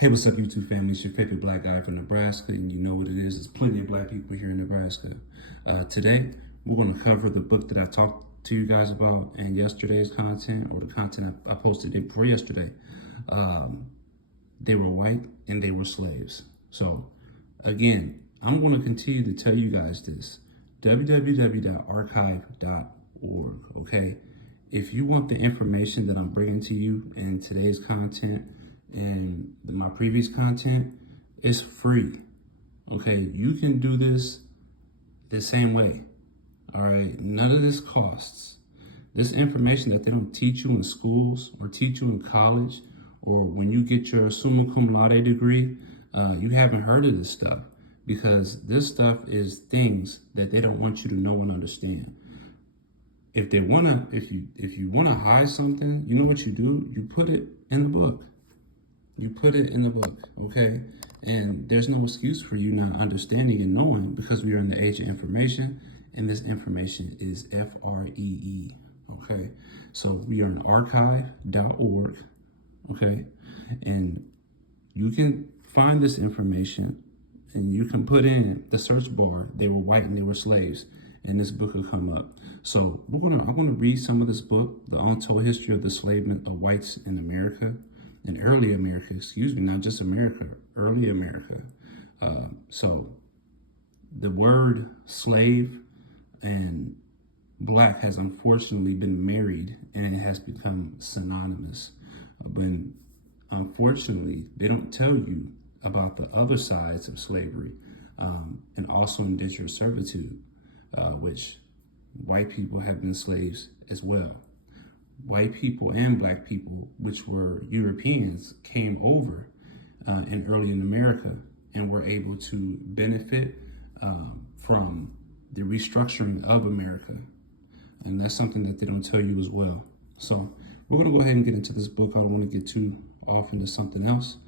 Hey, what's up, YouTube family? It's your favorite black guy from Nebraska, and you know what it is. There's plenty of black people here in Nebraska. Today, we're going to cover the book that I talked to you guys about in yesterday's content, or the content I posted it before yesterday. They were white and they were slaves. So, again, I'm going to continue to tell you guys this. www.archive.org, okay? If you want the information that I'm bringing to you in today's content, and my previous content, is free. Okay, you can do this the same way. All right, none of this costs. This information that they don't teach you in schools or teach you in college, or when you get your summa cum laude degree, you haven't heard of this stuff, because this stuff is things that they don't want you to know and understand. If you wanna hide something, you know what you do? You put it in the book. You put it in the book, okay? And there's no excuse for you not understanding and knowing, because we are in the age of information, and this information is free, okay? So we are on archive.org, okay? And you can find this information, and you can put in the search bar, they were white and they were slaves, and this book will come up. So I'm gonna read some of this book, The Untold History of the Enslavement of Whites in America. In early America, not just America, early America. So the word slave and black has unfortunately been married, and it has become synonymous. But unfortunately, they don't tell you about the other sides of slavery, and also indentured servitude, which white people have been slaves as well. White people and black people, which were Europeans, came over in early in America and were able to benefit from the restructuring of America. And that's something that they don't tell you as well. So we're going to go ahead and get into this book. I don't want to get too off into something else.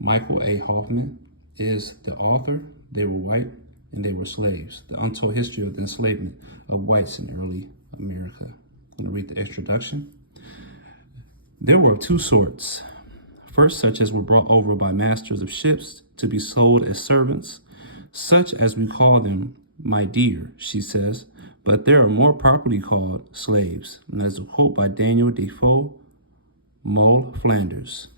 Michael A. Hoffman is the author. They were white and they were slaves. The Untold History of the Enslavement of Whites in Early America. I'm going to read the introduction. There were two sorts. First, such as were brought over by masters of ships to be sold as servants, such as we call them, my dear, she says, but there are more properly called slaves. And that is a quote by Daniel Defoe, Moll Flanders.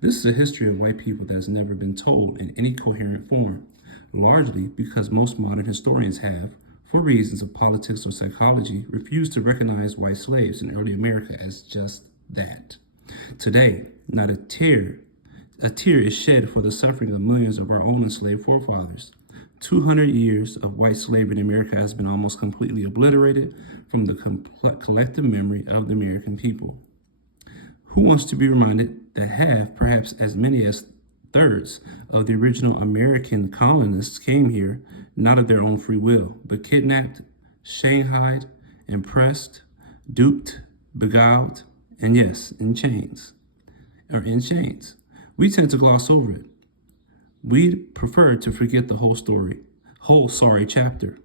This is a history of white people that has never been told in any coherent form, largely because most modern historians have, for reasons of politics or psychology, refused to recognize white slaves in early America as just that. Today, not a tear is shed for the suffering of millions of our own enslaved forefathers. 200 years of white slavery in America has been almost completely obliterated from the collective memory of the American people. Who wants to be reminded that half, perhaps as many as thirds, of the original American colonists came here not of their own free will, but kidnapped, shanghaied, impressed, duped, beguiled, and yes, in chains. We tend to gloss over it. We prefer to forget the whole sorry chapter.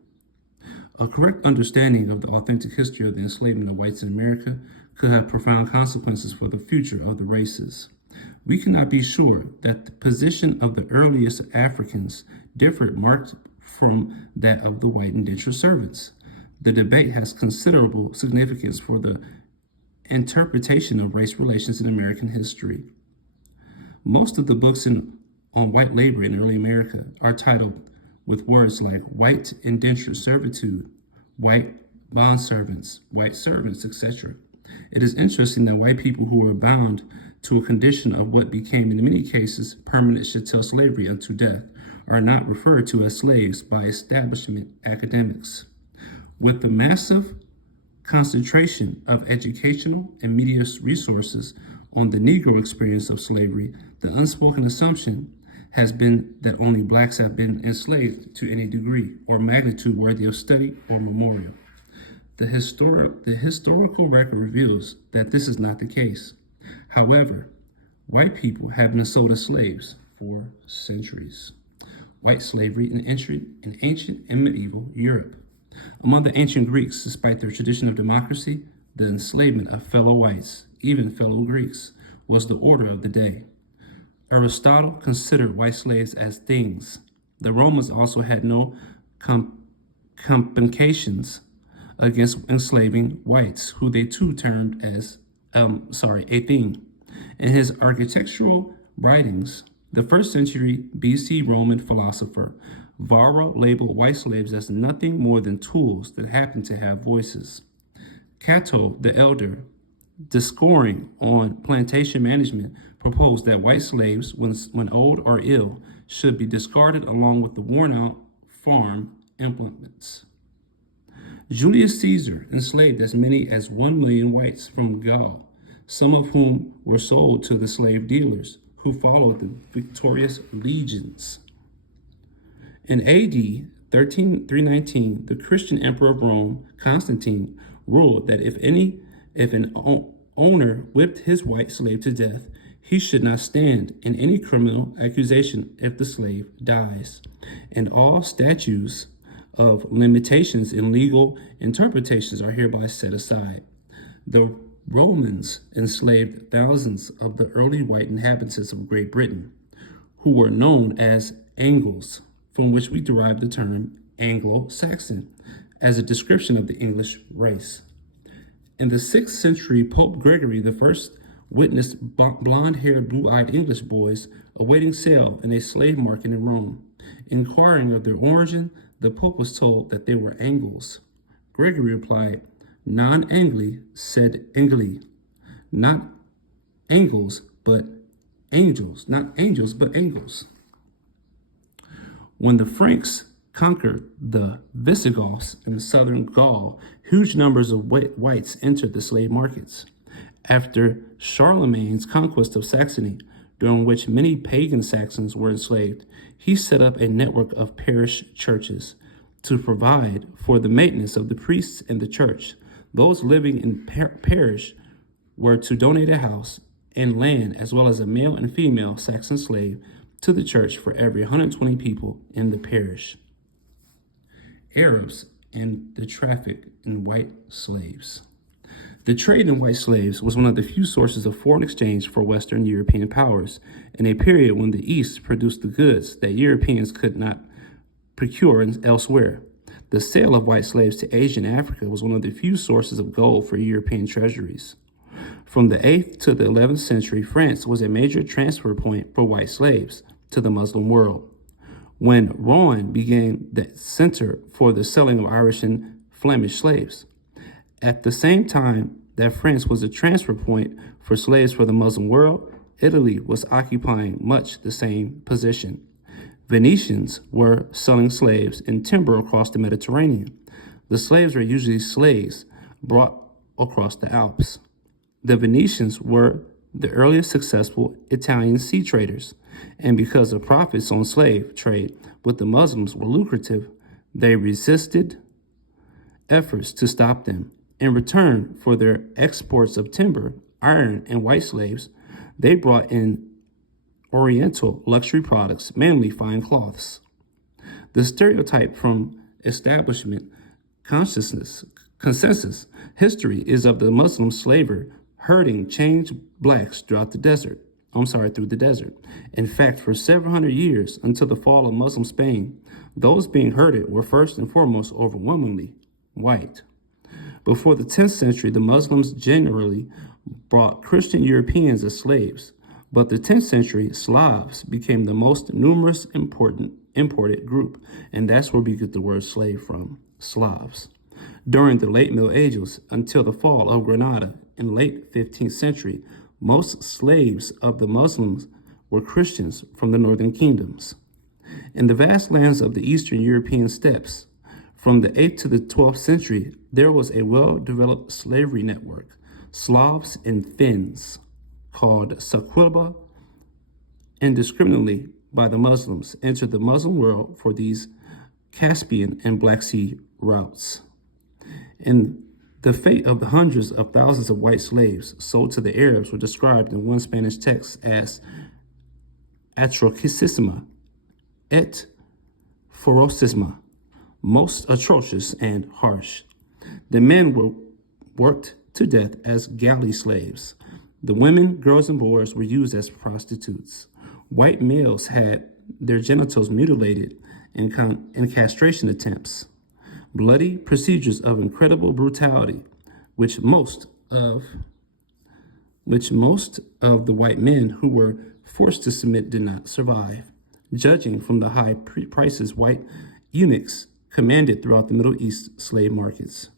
A correct understanding of the authentic history of the enslavement of whites in America could have profound consequences for the future of the races. We cannot be sure that the position of the earliest Africans differed marked from that of the white indentured servants. The debate has considerable significance for the interpretation of race relations in American history. Most of the books on white labor in early America are titled with words like white indentured servitude, white bondservants, white servants, etc. It is interesting that white people who were bound to a condition of what became, in many cases, permanent chattel slavery unto death, are not referred to as slaves by establishment academics. With the massive concentration of educational and media resources on the Negro experience of slavery, the unspoken assumption has been that only blacks have been enslaved to any degree or magnitude worthy of study or memorial. The historical record reveals that this is not the case. However, white people have been sold as slaves for centuries. White slavery in ancient and medieval Europe. Among the ancient Greeks, despite their tradition of democracy, the enslavement of fellow whites, even fellow Greeks, was the order of the day. Aristotle considered white slaves as things. The Romans also had no complications against enslaving whites, who they too termed as, a thing. In his architectural writings, the first century BC Roman philosopher Varro labeled white slaves as nothing more than tools that happened to have voices. Cato the Elder, discoursing on plantation management, proposed that white slaves, when old or ill, should be discarded along with the worn-out farm implements. Julius Caesar enslaved as many as 1 million whites from Gaul, some of whom were sold to the slave dealers, who followed the victorious legions. In AD 319, the Christian emperor of Rome, Constantine, ruled that if an owner whipped his white slave to death, he should not stand in any criminal accusation if the slave dies, and all statutes of limitations in legal interpretations are hereby set aside. The Romans enslaved thousands of the early white inhabitants of Great Britain, who were known as Angles, from which we derive the term Anglo-Saxon as a description of the English race. In the 6th century, Pope Gregory I witnessed blonde-haired, blue-eyed English boys awaiting sale in a slave market in Rome. Inquiring of their origin, the Pope was told that they were Angles. Gregory replied, "Non Angli, sed Angli." Not angles, but angels. Not angels, but angles. When the Franks conquered the Visigoths in southern Gaul, huge numbers of whites entered the slave markets. After Charlemagne's conquest of Saxony, during which many pagan Saxons were enslaved, he set up a network of parish churches to provide for the maintenance of the priests in the church. Those living in parish were to donate a house and land, as well as a male and female Saxon slave, to the church for every 120 people in the parish. Arabs and the traffic in white slaves. The trade in white slaves was one of the few sources of foreign exchange for Western European powers in a period when the East produced the goods that Europeans could not procure elsewhere. The sale of white slaves to Asia and Africa was one of the few sources of gold for European treasuries. From the 8th to the 11th century, France was a major transfer point for white slaves to the Muslim world, when Rouen became the center for the selling of Irish and Flemish slaves. At the same time that France was a transfer point for slaves for the Muslim world, Italy was occupying much the same position. Venetians were selling slaves and timber across the Mediterranean. The slaves were usually slaves brought across the Alps. The Venetians were the earliest successful Italian sea traders, and because the profits on slave trade with the Muslims were lucrative, they resisted efforts to stop them. In return for their exports of timber, iron, and white slaves, they brought in Oriental luxury products, mainly fine cloths. The stereotype from establishment consensus history is of the Muslim slaver herding chained blacks through the desert. In fact, for several hundred years, until the fall of Muslim Spain, those being herded were first and foremost overwhelmingly white. Before the 10th century, the Muslims generally brought Christian Europeans as slaves, but the 10th century Slavs became the most numerous imported group, and that's where we get the word slave from, Slavs. During the late Middle Ages until the fall of Granada in late 15th century, most slaves of the Muslims were Christians from the northern kingdoms. In the vast lands of the Eastern European steppes, from the 8th to the 12th century, there was a well-developed slavery network, Slavs and Finns, called Saquilba, indiscriminately by the Muslims, entered the Muslim world for these Caspian and Black Sea routes. In the fate of the hundreds of thousands of white slaves sold to the Arabs were described in one Spanish text as atrocissima et ferocissima, most atrocious and harsh. The men were worked to death as galley slaves. The women, girls, and boys were used as prostitutes. White males had their genitals mutilated in castration attempts, bloody procedures of incredible brutality, which most of the white men who were forced to submit did not survive, judging from the high prices white eunuchs commanded throughout the Middle East slave markets.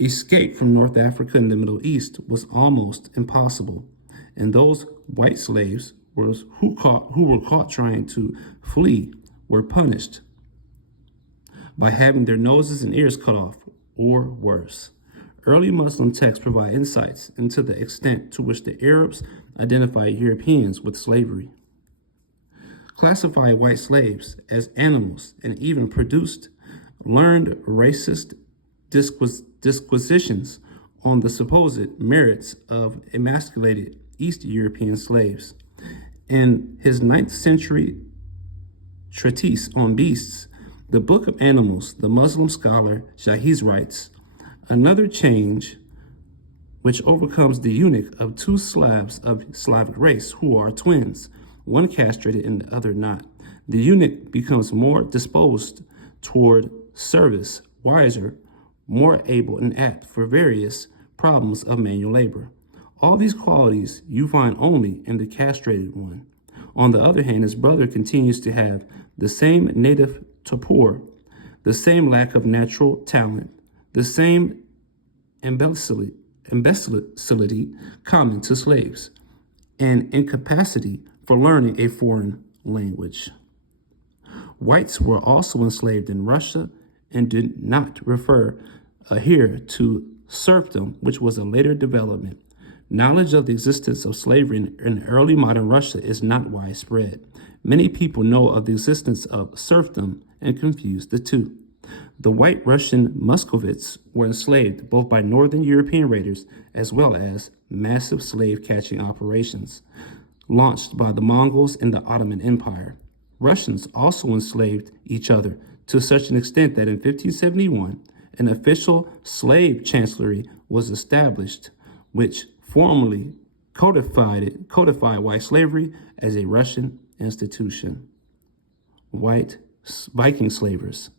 Escape from North Africa and the Middle East was almost impossible, and those white slaves who were caught trying to flee were punished by having their noses and ears cut off, or worse. Early Muslim texts provide insights into the extent to which the Arabs identified Europeans with slavery, classified white slaves as animals, and even produced learned racist disquisitions on the supposed merits of emasculated East European slaves. In his 9th century treatise on beasts, the Book of Animals, the Muslim scholar Shahiz writes, another change which overcomes the eunuch of two Slavs of Slavic race who are twins, one castrated and the other not. The eunuch becomes more disposed toward service, wiser, more able and apt for various problems of manual labor. All these qualities you find only in the castrated one. On the other hand, his brother continues to have the same native torpor, the same lack of natural talent, the same imbecility common to slaves, and incapacity for learning a foreign language. Whites were also enslaved in Russia and did not refer here to serfdom, which was a later development. Knowledge of the existence of slavery in early modern Russia is not widespread. Many people know of the existence of serfdom and confuse the two. The white Russian Muscovites were enslaved both by Northern European raiders as well as massive slave catching operations launched by the Mongols in the Ottoman Empire. Russians also enslaved each other to such an extent that in 1571, an official slave chancellery was established, which formally codified white slavery as a Russian institution. White Viking slavers.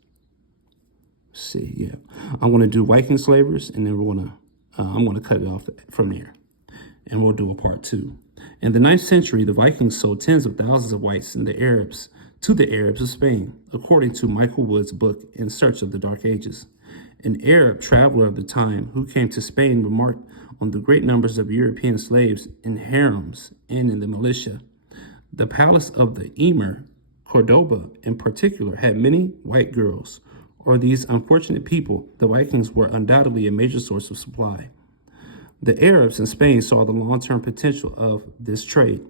I'm going to do Viking slavers, and then I'm going to cut it off from there, and we'll do a part 2. In the 9th century, the Vikings sold tens of thousands of whites to the Arabs of Spain, according to Michael Wood's book In Search of the Dark Ages. An Arab traveler of the time who came to Spain remarked on the great numbers of European slaves in harems and in the militia. The palace of the Emir, Cordoba in particular, had many white girls. Or these unfortunate people, the Vikings were undoubtedly a major source of supply. The Arabs in Spain saw the long-term potential of this trade,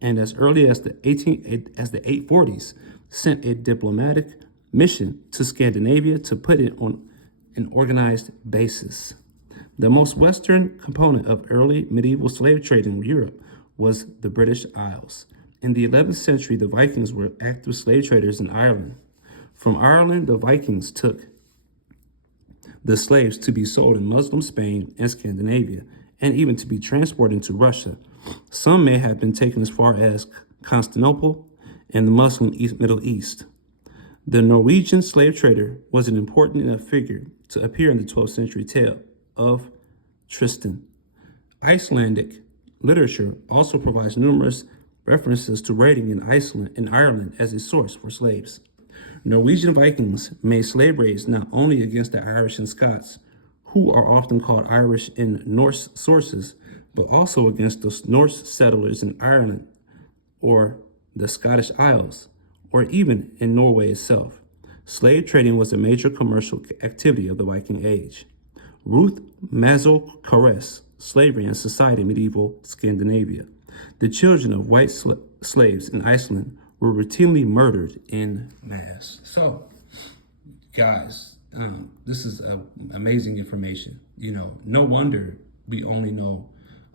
and as early as the 840s, sent a diplomatic mission to Scandinavia to put it on an organized basis. The most western component of early medieval slave trade in Europe was the British Isles. In the 11th century, the Vikings were active slave traders in Ireland. From Ireland, the Vikings took the slaves to be sold in Muslim Spain and Scandinavia, and even to be transported into Russia. Some may have been taken as far as Constantinople and the Muslim Middle East. The Norwegian slave trader was an important enough figure to appear in the 12th century tale of Tristan. Icelandic literature also provides numerous references to raiding in Ireland as a source for slaves. Norwegian Vikings made slave raids not only against the Irish and Scots, who are often called Irish in Norse sources, but also against the Norse settlers in Ireland or the Scottish Isles, or even in Norway itself. Slave trading was a major commercial activity of the Viking Age. Ruth Mazel Caress, Slavery and Society in Medieval Scandinavia. The children of white slaves in Iceland were routinely murdered in mass. So, guys, this is amazing information. No wonder we only know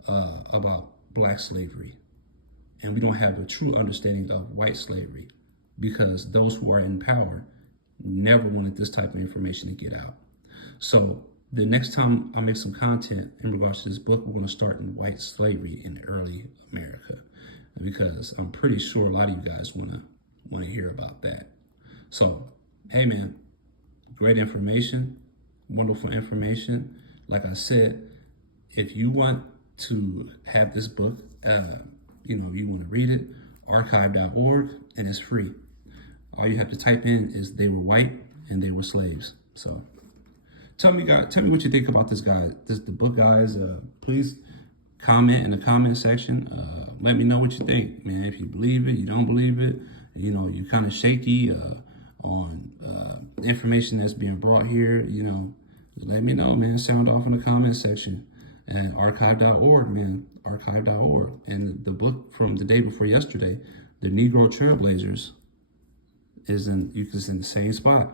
about black slavery, and we don't have a true understanding of white slavery, because those who are in power never wanted this type of information to get out. So the next time I make some content in regards to this book, we're going to start in white slavery in early America. because I'm pretty sure a lot of you guys want to hear about that. So, hey man, great information, wonderful information. Like I said, if you want to have this book, you want to read it, archive.org, and it's free. All you have to type in is "they were white and they were slaves." So, tell me what you think about this guy. The book, guys. Please comment in the comment section. Let me know what you think, man. If you believe it, you don't believe it. You're kind of shaky on the information that's being brought here. Just let me know, man. Sound off in the comment section. And archive.org, man. Archive.org. And the book from the day before yesterday, The Negro Trailblazers, is in the same spot.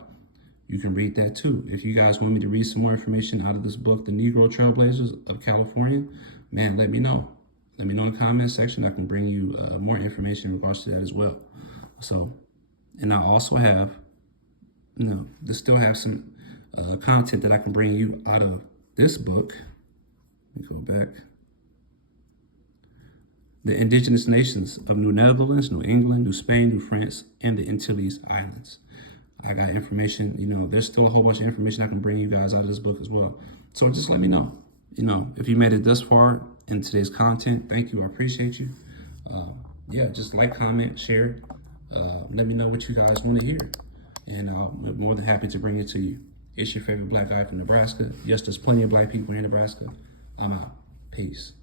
You can read that too. If you guys want me to read some more information out of this book, The Negro Trailblazers of California, man, let me know. Let me know in the comment section. I can bring you more information in regards to that as well. So, and I also have, still have some content that I can bring you out of this book. Let me go back. The Indigenous Nations of New Netherlands, New England, New Spain, New France, and the Antilles Islands. I got information, there's still a whole bunch of information I can bring you guys out of this book as well. So just let me know. If you made it thus far in today's content, thank you. I appreciate you. Just like, comment, share. Let me know what you guys want to hear. And I'm more than happy to bring it to you. It's your favorite black guy from Nebraska. Yes, there's plenty of black people in Nebraska. I'm out. Peace.